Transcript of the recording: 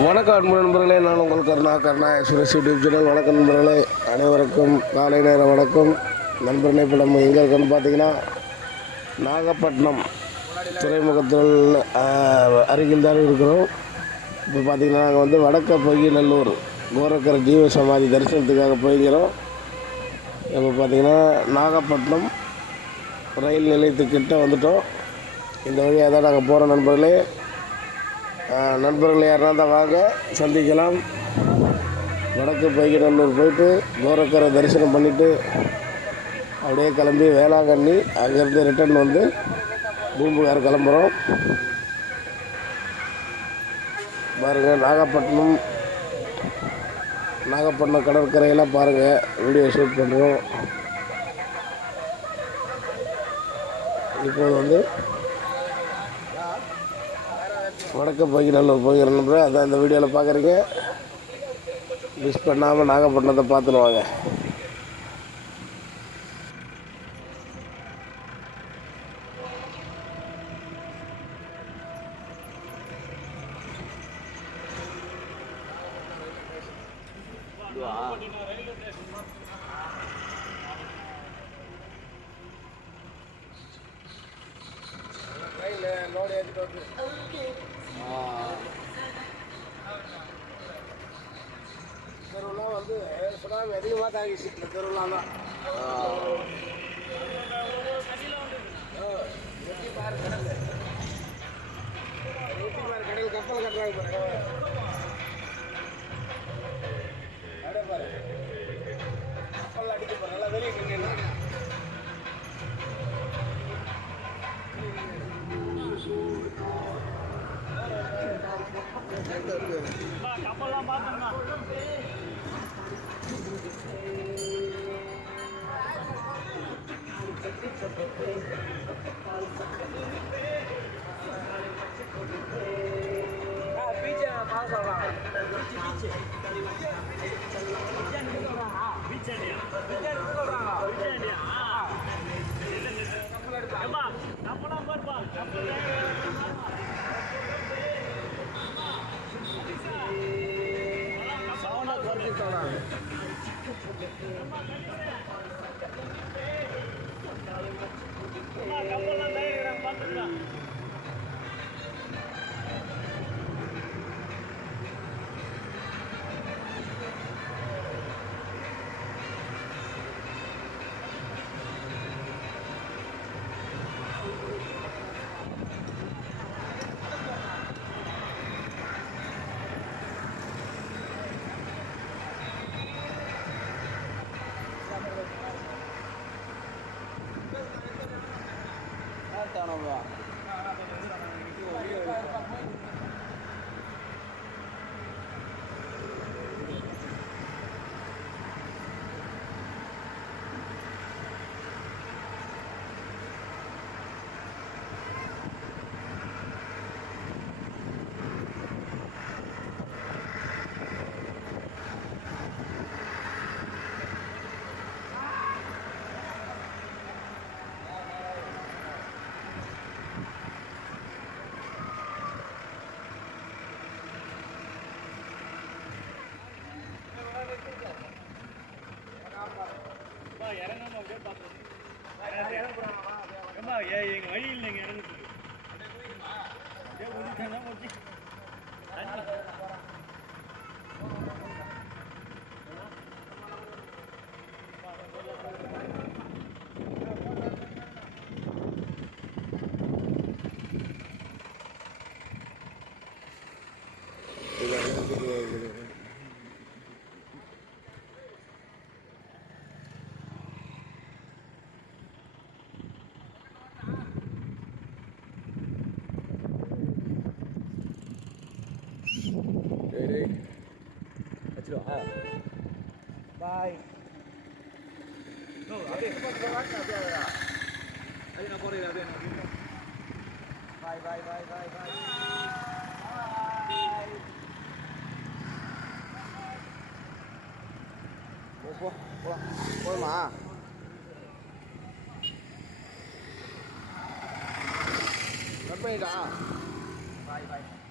வணக்கம் அன்பு நண்பர்களே நான் உங்கள் கருணா கருணா சுரேஷ் யூடியூப் சேனல் வணக்கம் நண்பர்களே அனைவருக்கும் காலை நேர வணக்கம். நண்பர்களே இப்போ நம்ம எங்கே இருக்கோன்னு பார்த்தீங்கன்னா நாகப்பட்டினம் துறைமுகத்தில் அருகில் தான் இருக்கிறோம். இப்போ பார்த்தீங்கன்னா நாங்கள் வந்து வடக்க பொய்யநல்லூர் கோரக்கர் ஜீவ சமாதி தரிசனத்துக்காக போயிருக்கிறோம். இப்போ பார்த்தீங்கன்னா நாகப்பட்டினம் ரயில் நிலையத்துக்கிட்ட வந்துட்டோம். இந்த வழியாக தான் நாங்கள் போகிறோம் நண்பர்களே. நண்பர்கள் யாருனா தான் வாங்க சந்திக்கலாம். வடக்கு பைக்கிநல்லூர் போயிட்டு கோரக்கரை தரிசனம் பண்ணிவிட்டு அப்படியே கிளம்பி வேளாங்கண்ணி அங்கேருந்து ரிட்டர்ன் வந்து பூம்புகார் கிளம்புறோம். பாருங்கள் நாகப்பட்டினம் நாகப்பட்டினம் கடற்கரையெல்லாம் பாருங்கள் வீடியோ ஷூட் பண்ணுறோம் இப்போது வந்து வடக்க பைக்கிநல்லூர் போகிறோம் அதான் இந்த வீடியோவில் பார்க்குறீங்க. மிஸ் பண்ணாமல் நாகப்பட்டினத்தை பார்த்துன்னு வாங்க. லோடு ஏற்றிட்டு வந்து. திருவிழா வந்து சுனாமி அதிகமாக தாங்கிச்சு இந்த தெருவுலாம் தான். எட்டி பாரு கடல் எட்டி பாரு கடல் கப்பல் கட்டுறாங்க பாருங்க. ஏம்மா, ஏ- கப்பல் வழி இல்லைங்க இறங்குறதுக்கு. ஏ, എടുത്താണോ ஊத்தி. தண்ணி. பாய் ஓ, அப்படியே. ছিল হ্যাঁ bye bye bye bye bye bye Ủa, ủa, ủa mà. Nó bê đã. Bye bye.